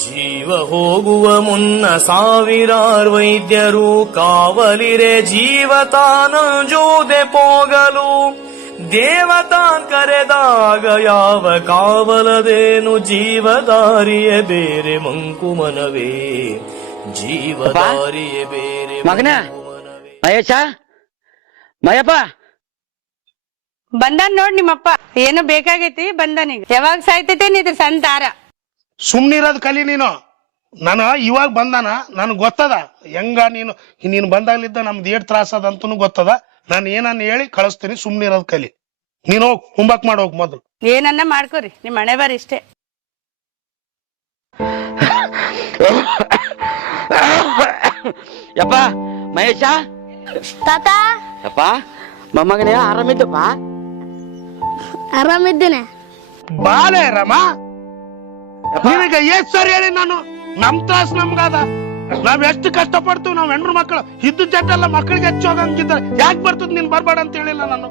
ಜೀವ ಹೋಗುವ ಮುನ್ನ ಸಾವಿರಾರು ವೈದ್ಯರು ಕಾವಲಿರೆ ಜೀವ ತಾನಂಜೋದೆ ಪೋಗಲು ದೇವತಾ ಕರೆದಾಗ ಯಾವ ಕಾವಲದೇನು ಜೀವದಾರಿಯೇ ಬೇರೆ ಮಂಕುಮನವೇ ಜೀವದಾರಿಯೇ ಬೇರೆ ಮಗನ ಮಹೇಶ ಮಯಪ್ಪ ಬಂದಾನ್ ನೋಡ್ ನಿಮ್ಮಪ್ಪ ಏನು ಬೇಕಾಗೈತಿ ಬಂದಾನೀಗ ಯಾವಾಗ ಸಾಯ್ತೈತೆ ನಿದ್ರ ಸಣ್ಣ ತಾರ ಸುಮ್ನಿರೋದ್ ಕಲಿ ನೀನು. ನಾನು ಇವಾಗ ಬಂದಾನ ನನ್ಗೆ ಗೊತ್ತದ ಹೆಂಗ ನೀನು ಬಂದಾಗ್ಲಿದ್ದ ನಮ್ದು ಏಟ್ ತ್ರಾಸ ಅದಂತೂ ಗೊತ್ತದ. ನಾನು ಏನನ್ನ ಹೇಳಿ ಕಳಿಸ್ತೀನಿ, ಸುಮ್ನಿರೋದ್ ಕಲಿ. ನೀನು ಹೋಗ್ ಕುಂಬಕ್ ಮಾಡಿ ಹೋಗ್ ಮೊದಲು. ಏನನ್ನ ಮಾಡ್ಕೋರಿ ನಿಮ್ ಮನೆ ಬಾರಿ ಇಷ್ಟೇ. ಯಪ್ಪ ಮಹೇಶ ತಾತ ಯಪ್ಪ ಮೊಮ್ಮಗನೇ ಆರಾಮಿದ್ದಪ್ಪ? ಆರಾಮಿದ್ದೇನೆ. ಬಾಲೆ ರಮ, ನಿನಗೆ ಎಷ್ಟ್ ಸರಿ ಹೇಳಿ ನಾನು, ನಮ್ ತ್ರಾಸ ನಮ್ಗಾದ. ನಾವ್ ಎಷ್ಟು ಕಷ್ಟ ಪಡ್ತೀವಿ ನಾವ್ ಹೆಣ್ರು ಮಕ್ಕಳು. ಇದ್ದು ಜಟ್ಟೆಲ್ಲ ಮಕ್ಕಳಿಗೆ ಹೆಚ್ಚು ಹೋಗಂಗಿದ್ರೆ ಯಾಕೆ ಬರ್ತದ ನೀನ್ ಬರ್ಬೇಡ ಅಂತ ಹೇಳಿಲ್ಲ ನಾನು.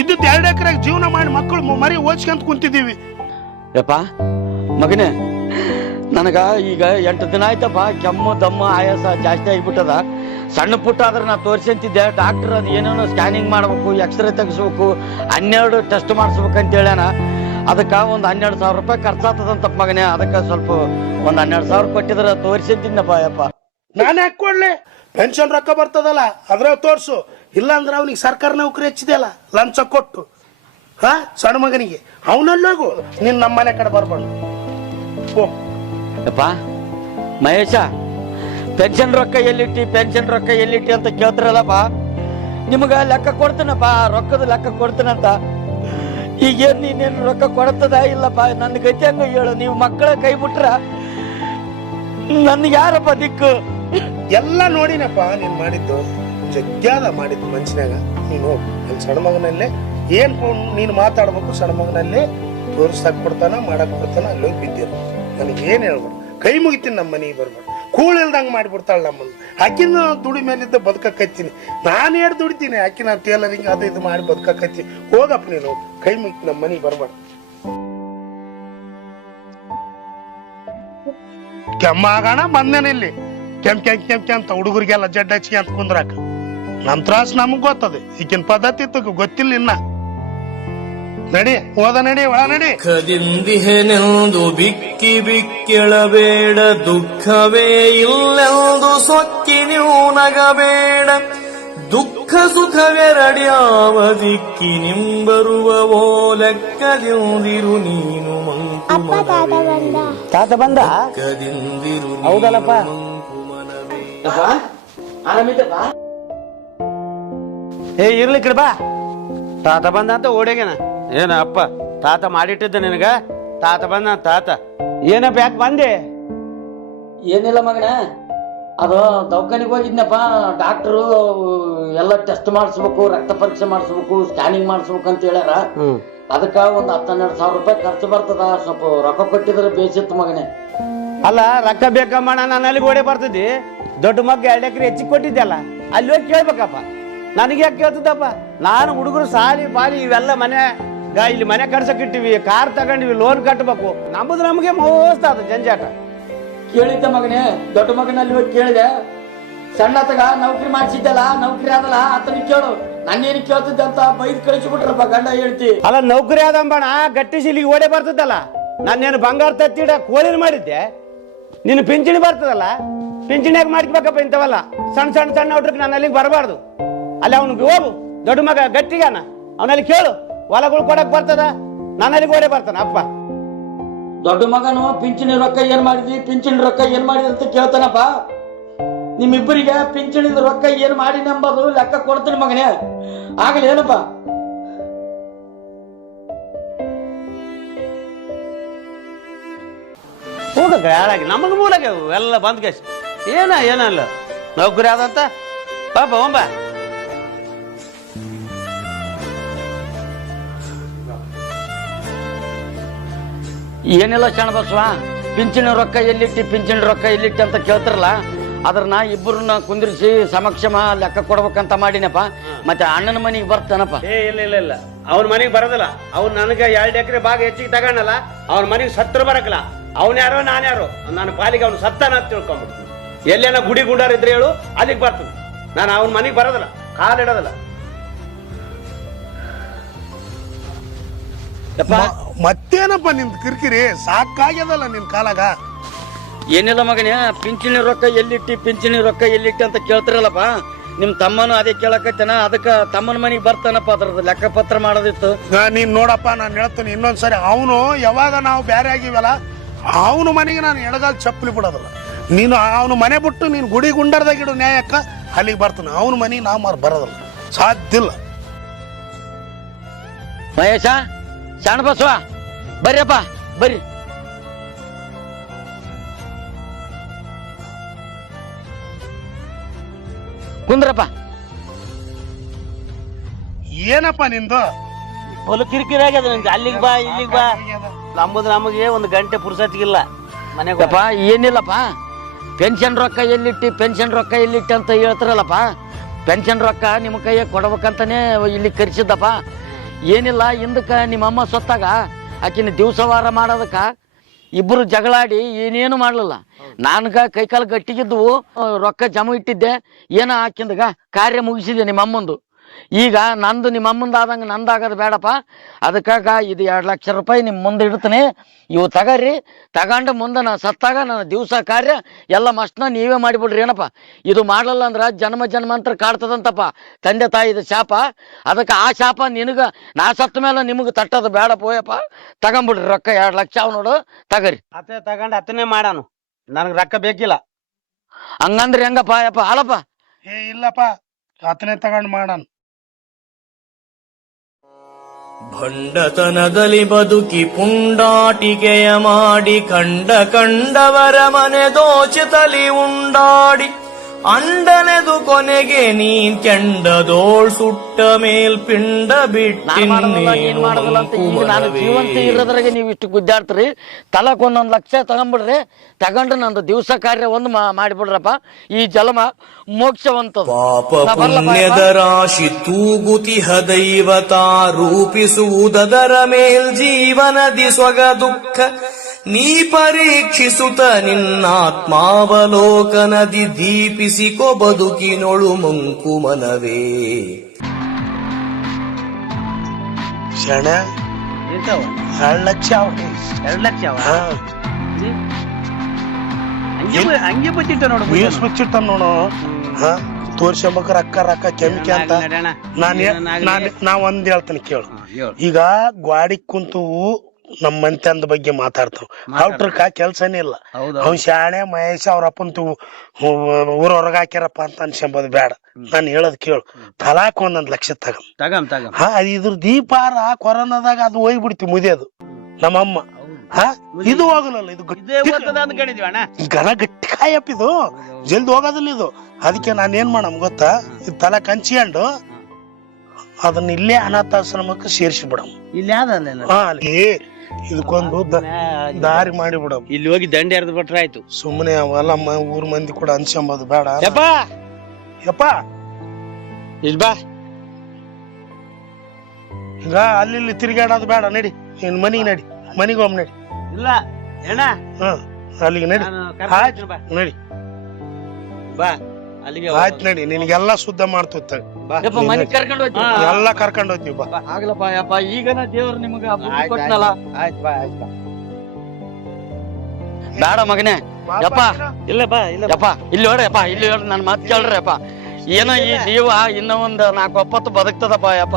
ಇದ್ದದ್ 2 ಎಕರೆ ಜೀವನ ಮಾಡಿ ಮಕ್ಕಳು ಮರಿ ಓದಿಸ್ಕೊಂತ ಕುಂತಿದ್ದೀವಿ. ಯಪ್ಪ ಮಗನೇ, ನನಗ ಈಗ 8 ದಿನ ಆಯ್ತಪ್ಪ, ಕೆಮ್ಮು ದಮ್ಮ ಆಯಾಸ ಜಾಸ್ತಿ ಆಗಿಬಿಟ್ಟದ. ಸಣ್ಣ ಪುಟ್ಟ ಆದ್ರೆ ನಾ ತೋರಿಸಂತಿದ್ದೆ. ಡಾಕ್ಟರ್ ಅದು ಏನೇನೋ ಸ್ಕ್ಯಾನಿಂಗ್ ಮಾಡ್ಬೇಕು, ಎಕ್ಸ್ರೇ ತೆಗಿಸ್ಬೇಕು, 12 ಟೆಸ್ಟ್ ಮಾಡಿಸ್ಬೇಕಂತ ಹೇಳ್ಯಾನ. ಅದಕ್ಕೆ ಒಂದು 12,000 ರೂಪಾಯಿ ಖರ್ಚಾಗ್ತದಂತಪ್ಪ ಮಗನೇ. ಅದಕ್ಕೆ ಸ್ವಲ್ಪ ಒಂದು 12,000 ಕೊಟ್ಟಿದ್ರೆ ತೋರಿಸಂತಿದ್ನಪ್ಪ. ಯಪ್ಪ ನಾನು ಯಾಕೆ ಕೊಡ್ಲಿ? ಪೆನ್ಷನ್ ರೊಕ್ಕ ಬರ್ತದಲ್ಲ ಅದ್ರ ತೋರ್ಸು. ಇಲ್ಲ ಅಂದ್ರೆ ಅವ್ನಿಗೆ ಸರ್ಕಾರ ನೌಕರಿ ಹೆಚ್ಚಿದೆಯಲ್ಲ ಲಂಚ ಕೊಟ್ಟು, ಹಾ ಸಣ್ಣ ಮಗನಿಗೆ ಅವನಲ್ಲೋಗು. ನೀನ್ ನಮ್ಮ ಮನೆ ಕಡೆ ಬರ್ಬಾರ್ದು. ಯಪ್ಪ ಮಹೇಶ, ಪೆನ್ಷನ್ ರೊಕ್ಕ ಎಲ್ಲಿಟ್ಟಿ ಅಂತ ಕೇಳ್ತಾರಲ್ಲಪ್ಪ. ನಿಮ್ಗ ಲೆಕ್ಕ ಕೊಡ್ತೀನಪ್ಪ, ರೊಕ್ಕದ ಲೆಕ್ಕ ಕೊಡ್ತೀನಂತ. ಈಗೇನ್ ನೀನೇನು ರೊಕ್ಕ ಕೊಡ್ತದ ಇಲ್ಲಪ್ಪ? ನನ್ನ ಗತಿ ಹಂಗ ಹೇಳು. ನೀವು ಮಕ್ಕಳ ಕೈ ಬಿಟ್ರ ನನ್ಗೆ ಯಾರಪ್ಪ ದಿಕ್ಕು? ಎಲ್ಲ ನೋಡಿನಪ್ಪ ನೀನ್ ಮಾಡಿದ್ದು, ಜಗ್ಗ್ಯಾದ ಮಾಡಿದ್ದು ಮನ್ಸಿನಾಗ. ನೀನು ಹೋಗು ನನ್ನ ಸಣ್ಣ ಮಗನಲ್ಲೇ ಏನ್ ನೀನು ಮಾತಾಡ್ಬೇಕು, ಸಣ್ಣ ಮಗನಲ್ಲೇ ತೋರಿಸ್ತಾಕ್ ಕೊಡ್ತಾನ, ಮಾಡಕ್ ಕೊಡ್ತಾನ, ಅಲ್ಲೋಗಿ ಬಿದ್ದಿರು. ನನಗೆ ಏನ್ ಹೇಳ್ಬೇಡ, ಕೈ ಮುಗಿತೀನಿ. ನಮ್ಮ ಮನೆಗೆ ಬರ್ಬೇಡ, ಕೂಳಿಲ್ದಂಗೆ ಮಾಡಿಬಿಡ್ತಾಳ ನಮ್ಮನ್ನು. ಆಕಿನ ದುಡಿ ಮೇಲಿದ್ದ ಬದುಕಕ್ಕತ್ತೀನಿ. ನಾನು ಹೇಳಿ ದುಡಿತೀನಿ, ಆಕಿ ನಾನು ಟೇಲರಿಂಗ್ ಅದು ಇದು ಮಾಡಿ ಬದುಕಕ್ಕತ್ತೀನಿ. ಹೋಗಪ್ಪ ನೀನು, ಕೈ ಮುಗಿತೀನಿ, ನಮ್ಮ ಮನೆಗೆ ಬರ್ಬೇಡ. ಕೆಮ್ಮಾಗಣ ಬಂದೇನ ಇಲ್ಲಿ ಕೆಂಪ್ ಅಂತ ಹುಡುಗರಿಗೆಲ್ಲ ಜಡ್ಡ ಹಚ್ಚಿಗೆ ಅಂತ ಕುಂದ್ರಾಕ. ನಮ್ ತ್ರಾಸ ನಮಗ್ ಗೊತ್ತದ, ಈಗಿನ ಪದ್ಧತಿ ಗೊತ್ತಿಲ್ಲ ಇನ್ನ. ನಡಿ ಹೋದ ನಡಿ, ಒಳ ನಡಿ. ದುಃಖದಿಂದಿಹೆನೆಂದು ಬಿಕ್ಕಿ ಬಿಕ್ಕಿಳಬೇಡ, ದುಃಖವೇ ಇಲ್ಲೆಂದು ಸೊಕ್ಕಿ ನೀವು ನಗಬೇಡ. ದುಃಖ ಸುಖವೆರಡ್ಯಾವ ದಿಕ್ಕಿ ನಿಂಬರುವವೋ ಲೆಕ್ಕದಿಂದಿರು ನೀನು ಮಂಕುಮನವೇ. ತಾತ ಬಂದ? ಲೆಕ್ಕದಿಂದಿರು ಹೌದಲ್ಲಪ್ಪ. ಮಂಕುಮನವೇ. ಆರಾಮಿದ್ದಪ್ಪ? ಏ ಇರ್ಲಿ ಕಡೆ ಬಾ. ತಾತ ಬಂದ ಅಂತ ಓಡೇಗೇನ? ಏನ ಅಪ್ಪ ತಾತ ಮಾಡಿಟ್ಟಿದ್ದ ನಿನಗ? ತಾತ ಬಂದ. ತಾತ ಏನಪ್ಪ ಯಾಕೆ ಬಂದೆ? ಏನಿಲ್ಲ ಮಗನ, ಅದು ದವಾಖಾನಿಗೆ ಹೋಗಿದ್ನಪ್ಪ. ಡಾಕ್ಟರು ಎಲ್ಲ ಟೆಸ್ಟ್ ಮಾಡಿಸ್ಬೇಕು, ರಕ್ತ ಪರೀಕ್ಷೆ ಮಾಡಿಸ್ಬೇಕು, ಸ್ಕ್ಯಾನಿಂಗ್ ಮಾಡಿಸ್ಬೇಕು ಅಂತ ಹೇಳ್ಯಾರ. ಅದಕ್ಕ ಒಂದು 10-12 ರೂಪಾಯಿ ಖರ್ಚು ಬರ್ತದ. ಸ್ವಲ್ಪ ರೊಕ್ಕ ಕೊಟ್ಟಿದ್ರೆ ಬೇಸಿತ್ತು ಮಗನೇ. ಅಲ್ಲ ರೊಕ್ಕ ಬೇಕಮ್ಮ, ನಾನು ಅಲ್ಲಿಗೆ ಓಡೇ ಬರ್ತಿದ್ದಿ. ದೊಡ್ಡ ಮಗ 2 ಎಕರೆ ಹೆಚ್ಚಿಗೆ ಕೊಟ್ಟಿದ್ದಲ್ಲ, ಅಲ್ಲಿ ಹೋಗಿ ಕೇಳ್ಬೇಕಪ್ಪ. ನನಗೆ ಯಾಕೆ ಕೇಳ್ತಿದ್ದಪ್ಪ? ನಾನು ಹುಡುಗರು ಸಾಲಿ ಬಾಲಿ ಇವೆಲ್ಲ ಇಲ್ಲಿ ಮನೆ ಕಡ್ಸಕ್ ಇಟ್ಟಿವಿ, ಕಾರ್ ತಗೊಂಡಿವಿ, ಲೋನ್ ಕಟ್ಟಬೇಕು. ನಮ್ಮದು ನಮಗೆ ಮೋಸ್ತ ಅದು ಜಂಜಾಟ. ಕೇಳಿದ್ದೆ ಮಗನೇ, ದೊಡ್ಡ ಮಗನಲ್ಲಿ ಹೋಗಿ ಕೇಳಿದೆ. ಸಣ್ಣತಗ ನೌಕರಿ ಮಾಡಿಸಿದ್ದಲ್ಲ, ನೌಕರಿ ಆದಲ್ಲ, ಆತನಿಗೆ ಕೇಳು. ನಾನೇನು ಕೇಳ್ತಿದ್ದೆ ಅಂತ ಬೈದ್ ಕಳಿಸಿಬಿಟ್ರಪ್ಪ ಗಂಡ ಹೇಳ್ತಿ. ಅಲ್ಲ ನೌಕರಿ ಆದಂಬಣ ಗಟ್ಟಿ ಶಿಲಿಗೆ ಓಡೇ ಬರ್ತದಲ್ಲ. ನಾನೇನು ಬಂಗಾರ ತತ್ತಿಡ ಕೋಳಿನ ಮಾಡಿದ್ದೆ. ನಿನ್ನ ಪಿಂಚಣಿ ಬರ್ತದಲ್ಲ, ಪಿಂಚಣಿಯಾಗ ಮಾಡ್ಬೇಕಪ್ಪ ಇಂಥವಲ್ಲ. ಸಣ್ಣ ಹುಡ್ರಿಗೆ ನಾನು ಅಲ್ಲಿಗೆ ಬರಬಾರ್ದು. ಅಲ್ಲಿ ಅವ್ನಿಗೆ ಹೋಗು, ದೊಡ್ಡ ಮಗ ಗಟ್ಟಿಗಾನ, ಅವನಲ್ಲಿ ಕೇಳು. ಹೊಲಗಳು ಕೊಡಕ್ ಬರ್ತದ, ನಾನು ಅಲ್ಲಿಗೆ ಓಡೇ ಬರ್ತಾನ ಅಪ್ಪ. ದೊಡ್ಡ ಮಗನು ಪಿಂಚಣಿ ರೊಕ್ಕ ಏನ್ ಮಾಡಿದ್ವಿ, ಪಿಂಚಣಿ ರೊಕ್ಕ ಏನ್ ಮಾಡಿದ್ವಿ ಅಂತ ಕೇಳ್ತಾನಪ್ಪ. ನಿಮ್ಮಿಬ್ಬರಿಗೆ ಪಿಂಚಣಿದ ರೊಕ್ಕ ಏನ್ ಮಾಡಿ ನಂಬದು ಲೆಕ್ಕ ಕೊಡ್ತೀನಿ ಮಗನೇ. ಆಗಲಿ ಏನಪ್ಪ? ಹೋಗ ಯಾರಾಗಿ ನಮಗ ಮೂಲಾಗ ಎಲ್ಲ ಬಂದ್ ಕೇಸ್ ಏನಲ್ಲ ನೌಕರಿ ಆದಂತ ಪಾಪ ಒಂಬ. ಏನಿಲ್ಲ ಶರಣ ಬಸವ, ಪಿಂಚಣಿ ರೊಕ್ಕ ಎಲ್ಲಿಟ್ಟಿ ಅಂತ ಕೇಳ್ತಾರಲ್ಲ, ಅದ್ರನ್ನ ಇಬ್ಬರನ್ನ ಕುಂದಿರಿಸಿ ಸಮಕ್ಷಮ ಲೆಕ್ಕ ಕೊಡ್ಬೇಕಂತ ಮಾಡಿನಪ್ಪ. ಮತ್ತೆ ಅಣ್ಣನ ಮನೆಗೆ ಬರ್ತಾನಪ್ಪ. ಇಲ್ಲ ಅವ್ನ ಮನೆಗೆ ಬರೋದಿಲ್ಲ. ಅವ್ನು ನನಗೆ 2 ಎಕರೆ ಭಾಗ ಹೆಚ್ಚಿಗೆ ತಗೊಂಡಲ್ಲ, ಅವ್ನ ಮನೆಗೆ 70 ಬರಕಲ್ಲ. ಅವನ್ಯಾರೋ ನಾನ್ಯಾರೋ ನನ್ನ ಪಾಲಿಗೆ ಅವನು ಸತ್ತಾನ ಅಂತ ತಿಳ್ಕೊಂಡ್ಬಿಡ್ತೀನಿ. ಎಲ್ಲೇನ ಗುಡಿ ಗುಂಡಾರ ಇದ್ರೆ ಹೇಳು, ಅಲ್ಲಿಗೆ ಬರ್ತೀನಿ. ನಾನು ಅವನ ಮನೆಗೆ ಬರೋದಿಲ್ಲ, ಕಾಲಿಡೋದಿಲ್ಲ. ಮತ್ತೇನಪ್ಪ ನಿನ್ ಕಿರಿಕಿರಿ ಸಾಕಾಗ್ಯದಲ್ಲ ನಿನ್ ಕಾಲಾಗ. ಏನಿಲ್ಲ ಮಗನೇ, ಪಿಂಚಣಿ ರೊಕ್ಕ ಎಲ್ಲಿಟ್ಟಿ ಪಿಂಚಣಿ ರೊಕ್ಕ ಎಲ್ಲಿಟ್ಟಿ ಅಂತ ಕೇಳ್ತಿರಲ್ಲಪ್ಪ. ನಿಮ್ ತಮ್ಮನು ಅದೇ ಕೇಳಕತ್ತೇನ, ಅದಕ್ಕ ತಮ್ಮನ ಮನೆಗೆ ಬರ್ತಾನಪ್ಪ. ಅದ್ರದ್ದು ಲೆಕ್ಕಪತ್ರ ಮಾಡೋದಿತ್ತು. ನೀನ್ ನೋಡಪ್ಪ, ನಾನು ಹೇಳ್ತೀನಿ ಇನ್ನೊಂದ್ಸರಿ, ಅವನು ಯಾವಾಗ ನಾವು ಬೇರೆ ಆಗಿವಲ್ಲ ಅವನ ಮನೆಗೆ ನಾನು ಎಡಗಾಲ್ ಚಪ್ಪಲಿ ಬಿಡೋದಿಲ್ಲ. ನೀನು ಅವನ ಮನೆ ಬಿಟ್ಟು ನೀನು ಗುಡಿ ಗುಂಡರ್ದಾಗಿಡು ನ್ಯಾಯಕ್ಕ ಅಲ್ಲಿಗೆ ಬರ್ತಾನೆ. ಅವನ ಮನೆಗೆ ನಾವು ಬರೋದಿಲ್ಲ, ಸಾಧ್ಯ ಇಲ್ಲ. ಮಹೇಶ, ಸಣ್ಣ ಬಸವ, ಬರ್ರಿಯಪ್ಪ ಬರ್ರಿ. ಕುಂದ್ರಪ್ಪ. ಏನಪ್ಪ ನಿಂದು ಹೊಲ ಕಿರಿಕಿರಿ ಆಗ್ಯದ ನಿಂಗೆ. ಅಲ್ಲಿಗೆ ಬಾ ಇಲ್ಲಿಗೆ ಬಾ ನಂಬುದು ನಮಗೆ ಒಂದು ಗಂಟೆ ಪುರ್ಸತ್ತಿಗಿಲ್ಲ ಮನೆಗೆ. ಏನಿಲ್ಲಪ್ಪ, ಪೆನ್ಷನ್ ರೊಕ್ಕ ಎಲ್ಲಿಟ್ಟಿ ಪೆನ್ಷನ್ ರೊಕ್ಕ ಎಲ್ಲಿಟ್ಟಿ ಅಂತ ಹೇಳ್ತಾರಲ್ಲಪ್ಪ. ಪೆನ್ಷನ್ ರೊಕ್ಕ ನಿಮ್ಮ ಕೈಯಾಗ ಕೊಡ್ಬೇಕಂತಾನೆ ಇಲ್ಲಿ ಕರೆಸಿದ್ದಪ್ಪ. ಏನಿಲ್ಲ, ಹಿಂದಕ್ಕೆ ನಿಮ್ಮಮ್ಮ ಸೊತ್ತಾಗ ಆಕಿನ ದಿವಸವಾರ ಮಾಡೋದಕ್ಕ ಇಬ್ಬರು ಜಗಳಾಡಿ ಏನೇನು ಮಾಡಲಿಲ್ಲ. ನಾನ್ಗ ಕೈಕಾಲು ಗಟ್ಟಿಗಿದ್ದವು, ರೊಕ್ಕ ಜಮ ಇಟ್ಟಿದ್ದೆ. ಏನೋ ಆಕಿಂದಗ ಕಾರ್ಯ ಮುಗಿಸಿದೆ ನಿಮ್ಮಮ್ಮಂದು. ಈಗ ನಂದು ನಿಮ್ಮಮ್ಮಂದು ಆದಂಗೆ ನಂದಾಗದು ಬೇಡಪ್ಪ. ಅದಕ್ಕಾಗ ಇದು 2 ಲಕ್ಷ ರೂಪಾಯಿ ನಿಮ್ಮ ಮುಂದೆ ಇಡ್ತೀನಿ. ಇವು ತಗರಿ, ತಗೊಂಡು ಮುಂದೆ ನಾ ಸತ್ತಾಗ ನನ್ನ ದಿವಸ ಕಾರ್ಯ ಎಲ್ಲ ಮಸ್ಟ್ನ ನೀವೇ ಮಾಡಿಬಿಡ್ರಿ. ಏನಪ್ಪ ಇದು ಮಾಡಲ್ಲ ಅಂದ್ರೆ ಜನ್ಮ ಜನ್ಮಾಂತರ ಕಾಡ್ತದಂತಪ್ಪ ತಂದೆ ತಾಯಿದ ಶಾಪ. ಅದಕ್ಕೆ ಆ ಶಾಪ ನಿನಗ ನಾ ಸತ್ತ ಮೇಲೆ ನಿಮಗೆ ತಟ್ಟದು ಬೇಡ ಪೋಯಪ್ಪ. ತಗೊಂಬಿಡ್ರಿ ರೊಕ್ಕ 2 ಲಕ್ಷ ಅವ್ ನೋಡು, ತಗರಿ. ಅತ್ತೆ ತಗೊಂಡು ಅತ್ತನೇ ಮಾಡಾನು, ನನಗೆ ರೊಕ್ಕ ಬೇಕಿಲ್ಲ. ಹಂಗಂದ್ರೆ ಹೆಂಗಪ್ಪ ಯಪ್ಪ ಹಾಳಪ್ಪ. ಇಲ್ಲಪ್ಪ, ಆತನೇ ತಗೊಂಡು ಮಾಡೋಣ. ಭಂಡತನದಲ್ಲಿ ಬದುಕಿ ಪುಂಡಾಟಿಕೆಯ ಮಾಡಿ ಕಂಡವರ ಮನೆ ದೋಚಿತಲಿ ಉಂಡಾಡಿ ಅಂಡನೆದು ಕೊನೆಗೆ ನೀನ್ ಕೆಂಡದೋಳ್ ಸುಟ್ಟ ಮೇಲ್ ಪಿಂಡ ನಾನು ಜೀವಂತ ಇರೋದ್ರಾಗೆ ನೀವು ಇಷ್ಟು ಗುದ್ದಾಡ್ತೀರಿ. ತಲಕ್ 1 ಲಕ್ಷ ತಗೊಂಡ್ಬಿಡ್ರಿ. ತಗೊಂಡ್ರೆ ನಂದು ದಿವಸ ಕಾರ್ಯ ಒಂದು ಮಾಡಿಬಿಡ್ರಪ್ಪ. ಈ ಜಲಮ ಮೋಕ್ಷವಂತ. ಪಾಪ ಪುಣ್ಯದ ರಾಶಿ ತೂಗುತಿಹ ದೈವತ ರೂಪಿಸುವುದರ ಮೇಲ್ ಜೀವನದಿ ಸ್ವಗ ದುಃಖ ನೀ ಪರೀಕ್ಷಿಸುತ್ತ ನಿನ್ನಾತ್ಮಾವಲೋಕನದಿ ದೀಪಿಸಿಕೊ ಬದುಕಿನೊಳು ಮಂಕು ಮನವೇ. ಶಣ 2 ಲಕ್ಷ 2 ಲಕ್ಷ ಹಂಗೆ ಬಚ್ಚಿಟ್ಟ ನೋಡು, ಬಚ್ಚಿಟ್ಟ ನೋಡು. ತೋರ್ಸ್ಕೊಂಬಕ ರೊಕ್ಕ ಕೆಮಿಕೆ ಅಂತ ನಾ ಒಂದ್ ಹೇಳ್ತೀನಿ ಕೇಳು. ಈಗ ಗಾಡಿ ಕುಂತು ನಮ್ಮ ಮಂತ್ಯಂದ ಬಗ್ಗೆ ಮಾತಾಡ್ತಾವ. ಔಟ್ರಕ್ಕ ಕೆಲ್ಸನೇ ಇಲ್ಲ. ಅವ್ನ್ ಶಾಣೆ ಮಹೇಶ ಅವ್ರ ಅಪ್ಪಂತು ಊರ ಹೊರಗ ಹಾಕ್ಯಾರಪ್ಪ ಅಂತ ಅನ್ಸ್ಕೊಂಬೋದು ಬೇಡ. ನಾನು ಹೇಳೋದ್ ಕೇಳು, ತಲಾಕ್ 1 ಲಕ್ಷ ತಗಮ್. ಇದ್ರ ದೀಪಾರ ಕೊರೋನಾದಾಗ ಅದು ಹೋಗ್ಬಿಡ್ತಿ ಮುದಿಯೋದು ನಮ್ಮಮ್ಮ. ಇದು ಹೋಗಲ್ಲ, ಇದು ಗನ ಗಟ್ಟಿ ಕಾಯಪ್ಪ, ಇದು ಜಲ್ದಿ ಹೋಗೋದಿಲ್ಲ ಇದು. ಅದಕ್ಕೆ ನಾನು ಏನ್ ಮಾಡಮ್ ಗೊತ್ತಾ, ಇದು ತಲಾಕ್ ಹಂಚ್ಕೊಂಡು ಅದನ್ನ ಇಲ್ಲೇ ಅನಾಥಾಶ್ರಮಕ್ಕೆ ಸೇರಿಸಿ ಬಿಡಮ್. ಅಲ್ಲಿ ಇದಕ್ಕೊಂದು ದಾರಿ ಮಾಡಿ ಬಿಡಮ್. ಇಲ್ಲಿ ಹೋಗಿ ದಂಡೆ ಎರೆದು ಬಿಟ್ರೆ ಆಯ್ತು. ಸುಮ್ಮನೆ ಅವೆಲ್ಲ ಊರ್ ಮಂದಿ ಕೂಡ ಅನ್ಸ್ಕೊಂಬೋದು ಬೇಡ. ಯಪ್ಪ ಇಲ್ಲಿ ಬಾ. ಈಗ ಅಲ್ಲಿ ತಿರುಗಾಡೋದು ಬೇಡ. ನಡಿ ನಿನ್ ಮನಿಗೆ ನಡಿ, ಮನಿಗೆ ಹೋಗ್ ನಡಿ. ಇಲ್ಲ ಅಣ್ಣ, ಅಲ್ಲಿಗೆ ನಡಿ. ಆಯ್ತು ನಡಿ, ಬಾ ಅಲ್ಲಿಗೆ. ಆಯ್ತು ನಡಿ, ನಿನಗೆಲ್ಲ ಶುದ್ಧ ಮಾಡ್ತೋತ ಮನೆಗ್ ಕರ್ಕೊಂಡು ಹೋಗ್ತೀವಿ, ಎಲ್ಲ ಕರ್ಕೊಂಡು ಹೋಗ್ತೀವಿ. ಬಾ. ಆಗ್ಲಪ್ಪ ಯಪ್ಪ, ಈಗನ ದೇವ್ರು ನಿಮಗ ಕೊಟ್ಟನಲ್ಲ. ಆಯ್ತು ಬಾ, ಆಯ್ತು ಬಾ. ಬೇಡ ಮಗನೇ ಯಪ್ಪ. ಇಲ್ಲ ಬಾ, ಇಲ್ಲ ಯಪ್ಪ ಇಲ್ಲಿ ನೋಡ್ರಪ್ಪ, ಇಲ್ಲಿ ನೋಡ್ರಿ, ನನ್ ಮಾತು ಕೇಳ್ರಿ ಯಪ್ಪ. ಏನೋ ಈ ಜೀವ ಇನ್ನೂ ಒಂದು 4 ಬದುಕ್ತದಪ್ಪ ಯಪ್ಪ.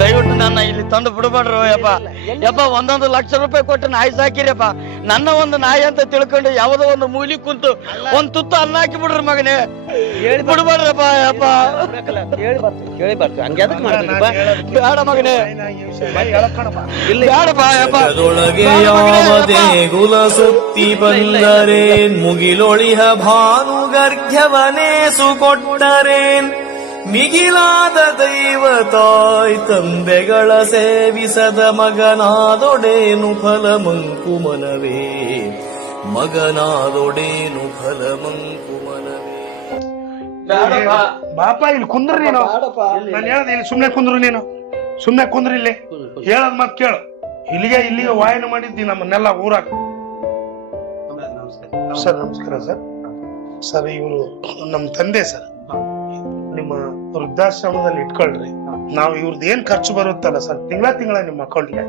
ದಯವಿಟ್ಟು ನನ್ನ ಇಲ್ಲಿ ತಂದು ಬಿಡಬೇಡ್ರು ಯಪ್ಪ. ಯಪ್ಪ 1 ಲಕ್ಷ ರೂಪಾಯಿ ಕೊಟ್ಟು ನಾಯಿ ಸಾಕಿರಪ್ಪ. ನನ್ನ ಒಂದು ನಾಯಿ ಅಂತ ತಿಳ್ಕೊಂಡು ಯಾವ್ದೋ ಒಂದು ಮೂಲಿ ಕುಂತು ಒಂದ್ ತುತ್ತು ಅನ್ನ ಹಾಕಿ ಬಿಡ್ರಿ ಮಗನೇ. ಬಿಡ್ಬೇಡ್ರಪ್ಪ ಯಪ್ಪ. ಕೇಳಿ ಬರ್ತೀವಿ, ಹಂಗೆ ಅದಕ್ಕೆ ಮಾಡ್ತೀವಿ. ಬೇಡ ಮಗನೇ, ಬೇಡಪ್ಪ ಯಪ್ಪ. ಅದರೊಳಗೆ ಯಾವ ದೇಗುಲ ಸುತ್ತಿ ಬಂದರೇನ್ ಮುಗಿಲೊಳಿಹ ಭಾನುಗರ್ಘ್ಯವನೇಸು ಕೊಟ್ಟರೇನ್ ಮಿಗಿಲಾದ ದೈವ ತಾಯ್ ತಂದೆಗಳ ಸೇವಿಸದ ಮಗನಾದೊಡೇನು ಫಲ ಮಂಕು ಮನವೇ. ಮಗನಾದೊಡೇನು ಫಲ ಮಂಕು ಮನವೇ. ಬಾಪ ಇಲ್ಲಿ ಕುಂದ್ರಿ ನೀನು. ನಾನು ಹೇಳ್ದೆ ಇಲ್ಲಿ ಸುಮ್ನೆ ಕುಂದ್ರು, ನೀನು ಸುಮ್ನೆ ಕುಂದ್ರಿ. ಇಲ್ಲಿ ಹೇಳದ್ ಮತ್ ಕೇಳು. ಇಲ್ಲಿಗೆ ವಾಯನ ಮಾಡಿದ್ದಿ ನಮ್ಮನ್ನೆಲ್ಲ ಊರಾಗ. ಸರ್ ನಮಸ್ಕಾರ ಸರ್. ಸರ್ ಇವರು ನಮ್ಮ ತಂದೆ ಸರ್. ನಿಮ್ಮ ವೃದ್ಧಾಶ್ರಮದಲ್ಲಿ ಇಟ್ಕೊಳ್ರಿ. ನಾವು ಇವ್ರದ್ದು ಏನ್ ಖರ್ಚು ಬರುತ್ತಲ್ಲ ಸರ್, ತಿಂಗಳ ನಿಮ್ಮ ಅಕೌಂಟ್ಗೆ.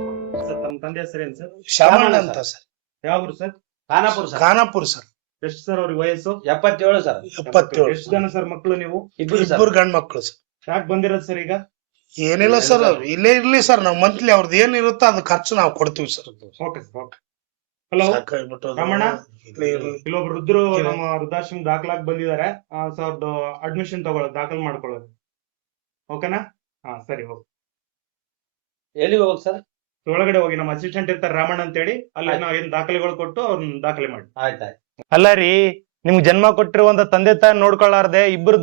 ಸರ್ ತಮ್ಮ ತಂದೆ ಹೆಸರೇನು ಸರ್? ಶಾಮಣ್ಣ ಅಂತ ಸರ್. ಯಾವ ಊರು sir? Khanapur sir. Khanapur sir. ಎಷ್ಟು ಸರ್ ಅವ್ರಿಗೆ ವಯಸ್ಸು? 77 ಸರ್. 77. ಎಷ್ಟು ಜನ ಸರ್ ಮಕ್ಕಳು ನೀವು? ಇಬ್ಬರು ಗಂಡ್ ಮಕ್ಳು ಸರ್. ಯಾಕೆ ಬಂದಿರೋದು ಸರ್ ಈಗ? ಏನಿಲ್ಲ ಸರ್, ಇಲ್ಲೇ ಇರ್ಲಿ ಸರ್. ನಾವು ಮಂತ್ಲಿ ಅವ್ರದ್ದು ಏನಿರುತ್ತೋ ಅದು ಖರ್ಚು ನಾವು ಕೊಡ್ತೀವಿ sir. Okay sir, okay. Hello Ramana, ಇಲ್ಲೇ ಇರ್ಲಿ. ಇಲ್ಲೊಬ್ರು ವೃದ್ಧರು ನಮ್ಮ ವೃದ್ಧಾಶ್ರಮ ದಾಖಲಾಗಿ ಬಂದಿದ್ದಾರೆ. ಸೊ ಅವ್ರದ್ದು ಅಡ್ಮಿಷನ್ ತಗೊಳ್ಳೋದು, ದಾಖಲು ಮಾಡ್ಕೊಳ್ಳೋದು. ಓಕೆನಾ? ಹಾ ಸರಿ, ಹೋಗಿ ಎಲ್ಲಿಗೆ ಹೋಗ್ ಸರ್? ಒಳಗಡೆ ಹೋಗಿ ನಮ್ಮ ಅಸಿಸ್ಟೆಂಟ್ ಇರ್ತಾರೆ ರಾಮಣ್ಣ ಅಂತೇಳಿ, ಅಲ್ಲಿ ನಾವು ಏನ್ ದಾಖಲೆಗಳು ಕೊಟ್ಟು ಅವ್ರನ್ನ ದಾಖಲೆ ಮಾಡಿ. ಆಯ್ತಾಯ್ತು. ಅಲ್ಲ ರೀ, ನಿಮ್ಗೆ ಜನ್ಮ ಕೊಟ್ಟಿರುವಂತ ತಂದೆ ತಾಯಿ ನೋಡ್ಕೊಳ್ಳಾರ್ದೆ ಇಬ್ಬರು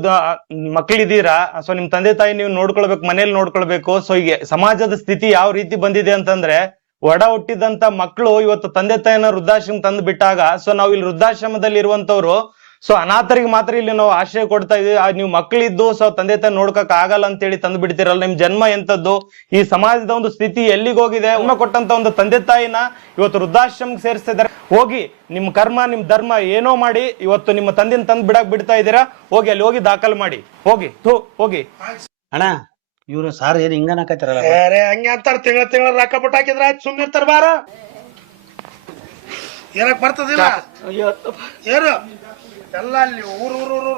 ಮಕ್ಳಿದೀರಾ. ಸೊ ನಿಮ್ ತಂದೆ ತಾಯಿ ನೀವು ನೋಡ್ಕೊಳ್ಬೇಕು, ಮನೇಲಿ ನೋಡ್ಕೊಳ್ಬೇಕು. ಸೊ ಈಗ ಸಮಾಜದ ಸ್ಥಿತಿ ಯಾವ ರೀತಿ ಬಂದಿದೆ ಅಂತಂದ್ರೆ, ಒಡ ಹುಟ್ಟಿದಂತ ಮಕ್ಕಳು ಇವತ್ತು ತಂದೆ ತಾಯಿನ ವೃದ್ಧಾಶ್ರಮ ತಂದು ಬಿಟ್ಟಾಗ, ಸೊ ನಾವು ಇಲ್ಲಿ ವೃದ್ಧಾಶ್ರಮದಲ್ಲಿ ಇರುವಂತವ್ರು, ಸೊ ಅನಾಥರಿಗೆ ಮಾತ್ರ ಇಲ್ಲಿ ನಾವು ಆಶ್ರಯ ಕೊಡ್ತಾ ಇದೀವಿ. ನೀವು ಮಕ್ಕಳಿದ್ದು ಸೊ ತಂದೆ ತಾಯಿ ನೋಡ್ಕಕ್ ಆಗಲ್ಲ ಅಂತ ಹೇಳಿ ತಂದು ಬಿಡ್ತಿರಲ್ಲ. ನಿಮ್ ಜನ್ಮ ಎಂತದ್ದು? ಈ ಸಮಾಜದ ಒಂದು ಸ್ಥಿತಿ ಎಲ್ಲಿಗೆ ಹೋಗಿದೆ? ಜನ್ಮ ಕೊಟ್ಟಂತ ಒಂದು ತಂದೆ ತಾಯಿನ ಇವತ್ತು ವೃದ್ಧಾಶ್ರಮಕ್ಕೆ ಸೇರಿಸ್ತಿದ್ದಾರೆ. ಹೋಗಿ ನಿಮ್ ಕರ್ಮ ನಿಮ್ ಧರ್ಮ ಏನೋ ಮಾಡಿ ಇವತ್ತು ನಿಮ್ಮ ತಂದೆನ ತಂದು ಬಿಡ್ತಾ ಇದ್ದೀರಾ. ಹೋಗಿ ಅಲ್ಲಿ ಹೋಗಿ ದಾಖಲು ಮಾಡಿ, ಹೋಗಿ ಹೋಗಿ. ಅಣ್ಣ, ಇವ್ರು ಸಾರ್ ಏನ್ ಹಿಂಗನಕತ್ತಿರಲ್ಲ? ಹಂಗೆ ಅಂತಾರ. ತಿಂಗಳ ರೊಕ್ಕ ಬಿಟ್ಟು ಹಾಕಿದ್ರ ಆಯ್ತು, ಸುಮ್ಮನೆ ಇರ್ತಾರ. ಬಾರ ಏನಕ್ ಬರ್ತದಿಲ್ಲ ಏನು ಎಲ್ಲ ಅಲ್ಲಿ ಊರು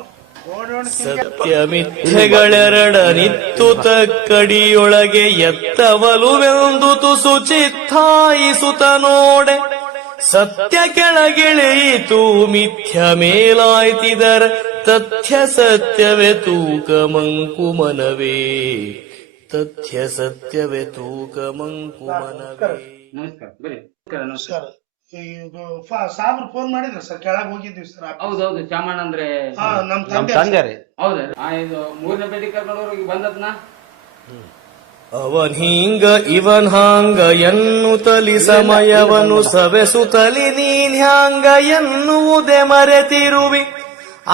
ಸತ್ಯಮಿಥ್ಯಗಳೆರಡ ನಿತ್ತುತ ಕಡಿಯೊಳಗೆ ಎತ್ತವಲುವೆಂದು ತುಸು ಚಿತ್ತಾಯಿಸುತ್ತ ನೋಡೆ. ಸತ್ಯ ಕೆಳಗಿಳಿಯಿತು ಮಿಥ್ಯ ಮೇಲಾಯ್ತಿದರ ತಥ್ಯ ಸತ್ಯವೇ ತೂಕ ಮಂಕುಮನವೇ. ತಥ್ಯ ಸತ್ಯವೇ ತೂಕ ಮಂಕುಮನವೇ. ಸರ್. ಸಾಬ್ರು ಫೋನ್ ಮಾಡಿದ್ರ ಸರ್, ಕೆಳಗ್ ಹೋಗಿದ್ವಿ ಸರ್. ಹೌದೌದು, ಚಾಮಣ್ಣ ಅಂದ್ರೆ ನಮ್ ನಮ್ ತಂದೆ ತಂದೆ ರೀ. ಹೌದಾ? ಇದು 3ನೇ ಬೇಟಿ ಕರ್ಕೊಂಡವ್ರಿಗೆ ಬಂದದ್ನ. ಅವನ್ ಹಿಂಗ ಇವನ್ ಹಾಂಗ ಎನ್ನುತ್ತಲಿ ಸಮಯವನು ಸವೆಸುತ್ತಲಿ ನೀನ್ ಹ್ಯಾಂಗ ಎನ್ನುವುದೇ ಮರೆತಿರುವಿ.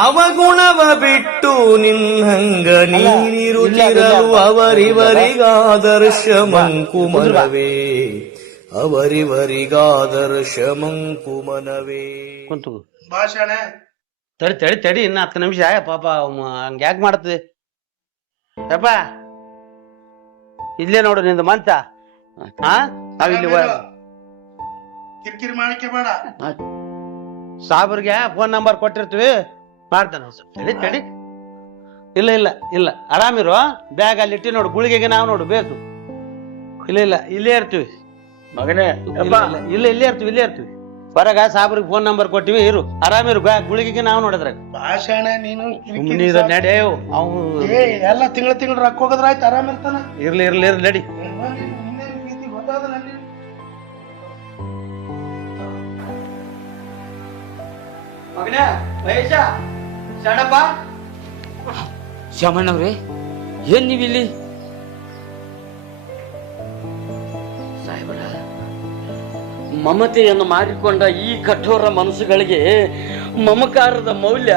ಅವಗುಣವ ಬಿಟ್ಟು ನಿನ್ನಂಗ ನೀನಿರುತ್ತಿರಲು ಅವರಿವರಿಗಾದರ್ಶ ಮಂಕುಮನವೇ. ಅವರಿವರಿಗಾದರ್ಶ ಮಂಕುಮನವೇ. ಕುಂತು ಭಾಷಣ ತಡಿ ಇನ್ನ 10 ನಿಮಿಷ. ಪಾಪ ಹಂಗ ಯಾಕೆ ಮಾಡ್ತದೆ ಯಪ್ಪ? ಇಲ್ಲೇ ನೋಡು ನಿಂದು ಮಂತ. ನಾವಿಲ್ಲಿ ಕಿರಿಕಿರಿ ಮಾಡಕ್ಕೆ ಬೇಡ. ಸಾಬ್ರಿಗೆ ಫೋನ್ ನಂಬರ್ ಕೊಟ್ಟಿರ್ತೀವಿ, ಮಾಡ್ತಾನೆ. ತಡಿ. ಇಲ್ಲ ಆರಾಮಿರು. ಬ್ಯಾಗ್ ಅಲ್ಲಿ ಇಟ್ಟಿ ನೋಡು, ಗುಳಿಗೆಗೆ ನಾವು ನೋಡು ಬೇಕು. ಇಲ್ಲ ಇಲ್ಲೇ ಇರ್ತೀವಿ ಮಗನೇ. ಇಲ್ಲೇ ಇರ್ತೀವಿ. ಹೊರಗ ಸಾಬ್ರಿಗೆ ಫೋನ್ ನಂಬರ್ ಕೊಟ್ಟಿವಿ, ಇರು ಆರಾಮಿರು. ಗುಳಿಗೆಗೆ ನಾವು ನೋಡಿದ್ರ ಭಾಷಣ ನೀನು ನಡೆಯವು ಅವು ಎಲ್ಲ ತಿಂಗಳ ರೊಕ್ಕ ಹೋಗದ್ರ ಆಯ್ತು, ಆರಾಮ ಇರ್ತಾನ. ಇರ್ಲಿ ನಡಿ. ಮಗನೇ ಮಹೇಶ, ಶರಣಪ್ಪ. ಶ್ಯಾಮಣ್ಣವ್ರೆ, ಏನ್ ನೀವಿಲ್ಲಿ? ಸಾಹೇಬರ, ಮಮತೆಯನ್ನು ಮಾರಿಕೊಂಡ ಈ ಕಠೋರ ಮನಸ್ಸುಗಳಿಗೆ ಮಮಕಾರದ ಮೌಲ್ಯ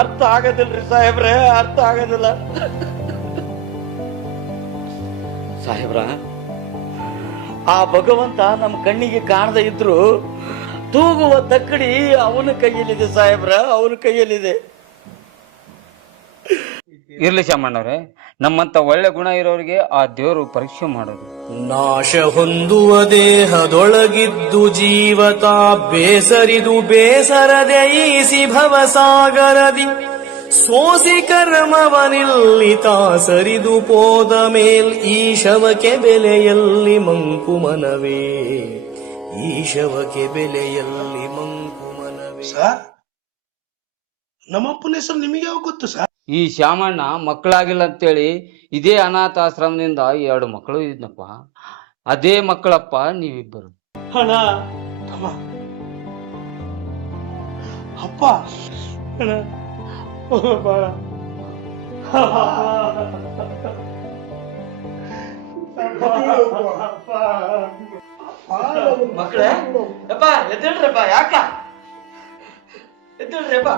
ಅರ್ಥ ಆಗದಿಲ್ರಿ ಸಾಹೇಬ್ರೆ, ಅರ್ಥ ಆಗದಿಲ್ಲ. ಸಾಹೇಬ್ರ, ಆ ಭಗವಂತ ನಮ್ಮ ಕಣ್ಣಿಗೆ ಕಾಣದೇ ಇದ್ರು ತೂಗುವ ತಕ್ಕಡಿ ಅವನ ಕೈಯಲ್ಲಿದೆ ಸಾಹೇಬ್ರ, ಅವನ ಕೈಯಲ್ಲಿದೆ. ಇರ್ಲಿ ಶ್ಯಾಮಣ್ಣವ್ರೆ, ನಮ್ಮಂತ ಒಳ್ಳೆ ಗುಣ ಇರೋರಿಗೆ ಆ ದೇವರು ಪರೀಕ್ಷೆ ಮಾಡೋದು. ನಾಶ ಹೊಂದುವ ದೇಹದೊಳಗಿದ್ದು ಜೀವತ ಬೇಸರಿದು ಬೇಸರದೆ ಈಸಿ ಭವಸಾಗರದಿ ಸೋಸಿ ಕರ್ಮವನಿಲ್ಲಿತ ಸರಿದು ಪೋದ ಮೇಲ್ ಈಶವಕ್ಕೆ ಬೆಲೆಯಲ್ಲಿ ಮಂಕುಮನವೇ. ಈಶವಕ್ಕೆ ಬೆಲೆಯಲ್ಲಿ ಮಂಕುಮನವೇ. ಸರ್, ನಮ್ಮಪ್ಪನ ಹೆಸರು ನಿಮಗೆ ಯಾವ ಗೊತ್ತು ಸರ್? ಈ ಶ್ಯಾಮಣ್ಣ ಮಕ್ಕಳಾಗಿಲ್ಲ ಅಂತೇಳಿ ಇದೇ ಅನಾಥಾಶ್ರಮದಿಂದ 2 ಮಕ್ಕಳು ಇದ್ನಪ್ಪ. ಅದೇ ಮಕ್ಕಳಪ್ಪ ನೀವಿಬ್ಬರು. ಹಣ ಅಪ್ಪ ಮಕ್ಕಳೇ, ಯಪ್ಪ ಎದ್ದೇಳ್ರಪ್ಪ. ಯಾಕ ಎದ್ದೇಳ್ರಪ್ಪ?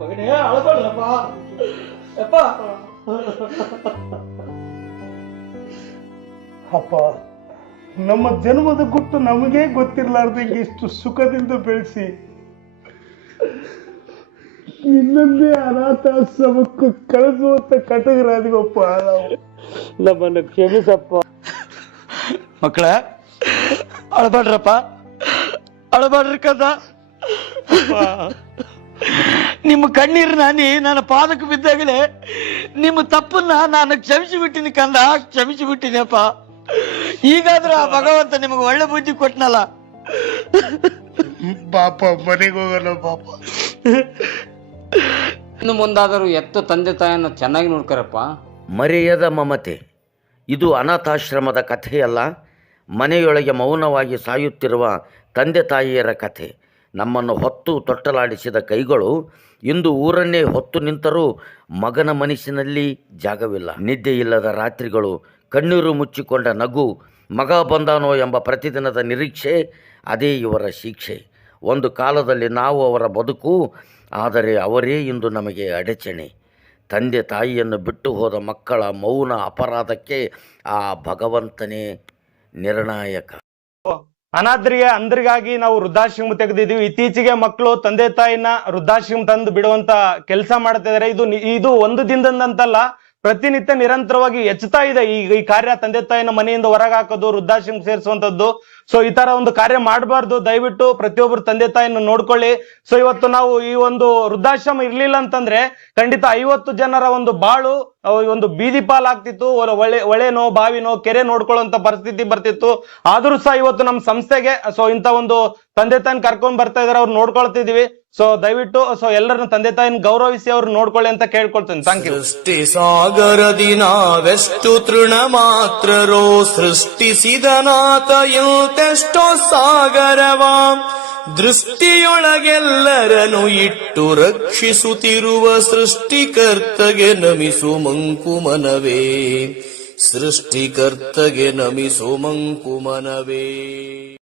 ಮಗನೇ ಅಳಬೇಡ್ರಪ್ಪ. ಯಪ್ಪ ಅಪ್ಪ, ನಮ್ಮ ಜನ್ಮದ ಗುಟ್ಟು ನಮಗೇ ಗೊತ್ತಿರ್ಲಾರ್ದಂಗೆ ಇಷ್ಟು ಸುಖದಿಂದ ಬೆಳೆಸಿ ಇನ್ನೊಂದೇ ಅನಾಥಾಶ್ರಮಕ್ಕೂ ಕಳಿಸುವಂತ ಕಟಗರಾದಿವಪ್ಪ ನಾವು. ನಮ್ಮನ್ನು ಕ್ಷಮಿಸಪ್ಪ. ಮಕ್ಕಳ ಅಳಬಾಡ್ರಪ್ಪ, ಅಳಬಾಡ್ರಿ ಕದ. ನಿಮ್ಮ ಕಣ್ಣೀರು ನಾನಿ ನನ್ನ ಪಾದಕ್ಕೆ ಬಿದ್ದಾಗಲೇ ನಿಮ್ಮ ತಪ್ಪನ್ನ ನಾನು ಕ್ಷಮಿಸಿ ಬಿಟ್ಟಿನಿ ಕಂದ, ಕ್ಷಮಿಸಿ ಬಿಟ್ಟಿನಪ್ಪ. ಈಗಾದ್ರೂ ಆ ಭಗವಂತ ನಿಮಗೆ ಒಳ್ಳೆ ಬುದ್ಧಿ ಕೊಟ್ನಲ್ಲ. ಪಾಪ ಮನೆಗೆ ಹೋಗೋಣ ಪಾಪ. ಇನ್ನು ಮುಂದಾದರೂ ಎತ್ತ ತಂದೆ ತಾಯಿಯನ್ನ ಚೆನ್ನಾಗಿ ನೋಡ್ಕರಪ್ಪ. ಮರೆಯದ ಮಮತೆ. ಇದು ಅನಾಥಾಶ್ರಮದ ಕಥೆಯಲ್ಲ, ಮನೆಯೊಳಗೆ ಮೌನವಾಗಿ ಸಾಯುತ್ತಿರುವ ತಂದೆ ತಾಯಿಯರ ಕಥೆ. ನಮ್ಮನ್ನು ಹೊತ್ತು ತೊಟ್ಟಲಾಡಿಸಿದ ಕೈಗಳು ಇಂದು ಊರನ್ನೇ ಹೊತ್ತು ನಿಂತರೂ ಮಗನ ಮನಸ್ಸಿನಲ್ಲಿ ಜಾಗವಿಲ್ಲ. ನಿದ್ದೆಯಿಲ್ಲದ ರಾತ್ರಿಗಳು, ಕಣ್ಣೀರು ಮುಚ್ಚಿಕೊಂಡ ನಗು, ಮಗ ಬಂದಾನೋ ಎಂಬ ಪ್ರತಿದಿನದ ನಿರೀಕ್ಷೆ, ಅದೇ ಇವರ ಶಿಕ್ಷೆ. ಒಂದು ಕಾಲದಲ್ಲಿ ನಾವು ಅವರ ಬದುಕು, ಆದರೆ ಅವರೇ ಇಂದು ನಮಗೆ ಅಡಚಣೆ. ತಂದೆ ತಾಯಿಯನ್ನು ಬಿಟ್ಟು ಹೋದ ಮಕ್ಕಳ ಮೌನ ಅಪರಾಧಕ್ಕೆ ಆ ಭಗವಂತನೇ ನಿರ್ಣಾಯಕ. ಅನಾಥರಿಗೆ ಅಂದ್ರಿಗಾಗಿ ನಾವು ವೃದ್ಧಾಶ್ರಮ ತೆಗೆದಿದ್ದೀವಿ. ಇತ್ತೀಚೆಗೆ ಮಕ್ಕಳು ತಂದೆ ತಾಯಿನ ವೃದ್ಧಾಶ್ರಮ ತಂದು ಬಿಡುವಂತ ಕೆಲಸ ಮಾಡ್ತಿದ್ದಾರೆ. ಇದು ಒಂದು ದಿನದಂತಲ್ಲ, ಪ್ರತಿನಿತ್ಯ ನಿರಂತರವಾಗಿ ಹೆಚ್ಚುತ್ತಾ ಇದೆ ಈ ಕಾರ್ಯ. ತಂದೆ ತಾಯಿನ ಮನೆಯಿಂದ ಹೊರಗೆ ಹಾಕೋದು, ವೃದ್ಧಾಶ್ರಮ ಸೇರಿಸುವಂತದ್ದು. ಸೊ ಈ ತರ ಒಂದು ಕಾರ್ಯ ಮಾಡಬಾರ್ದು. ದಯವಿಟ್ಟು ಪ್ರತಿಯೊಬ್ಬರು ತಂದೆ ತಾಯಿನ ನೋಡ್ಕೊಳ್ಳಿ. ಸೊ ಇವತ್ತು ನಾವು ಈ ಒಂದು ವೃದ್ಧಾಶ್ರಮ ಇರ್ಲಿಲ್ಲ ಅಂತಂದ್ರೆ ಖಂಡಿತ 50 ಜನರ ಒಂದು ಬಾಳು ಒಂದು ಬೀದಿ ಪಾಲಾಗ್ತಿತ್ತು. ಒಳೆನೋ ಬಾವಿನೋ ಕೆರೆ ನೋಡ್ಕೊಳ್ಳುವಂತ ಪರಿಸ್ಥಿತಿ ಬರ್ತಿತ್ತು. ಆದ್ರೂ ಸಹ ಇವತ್ತು ನಮ್ಮ ಸಂಸ್ಥೆಗೆ ಸೊ ಇಂತ ಒಂದು ತಂದೆ ತಾಯಿನ ಕರ್ಕೊಂಡ್ ಬರ್ತಾ ಇದಾರೆ, ಅವ್ರು ನೋಡ್ಕೊಳ್ತಿದೀವಿ. ಸೊ ದಯವಿಟ್ಟು ಎಲ್ಲರನ್ನ ತಂದೆ ತಾಯಿನ ಗೌರವಿಸಿ ಅವ್ರು ನೋಡ್ಕೊಳ್ಳಿ ಅಂತ ಕೇಳ್ಕೊಳ್ತೀನಿ. Thank you. ಸೃಷ್ಟಿ ಸಾಗರದಿ ನಾವೆಷ್ಟು ತೃಣ ಮಾತ್ರರೋ, ಸೃಷ್ಟಿಸಿದನಾತ ಎಂತೆಷ್ಟೋ ಸಾಗರವಾಂ. ದೃಷ್ಟಿಯೊಳಗೆಲ್ಲರನು ಇಟ್ಟು ರಕ್ಷಿಸುತ್ತಿರುವ ಸೃಷ್ಟಿಕರ್ತಗೆ ನಮಿಸು ಮಂಕುಮನವೇ, ಸೃಷ್ಟಿಕರ್ತಗೆ ನಮಿಸು ಮಂಕುಮನವೇ.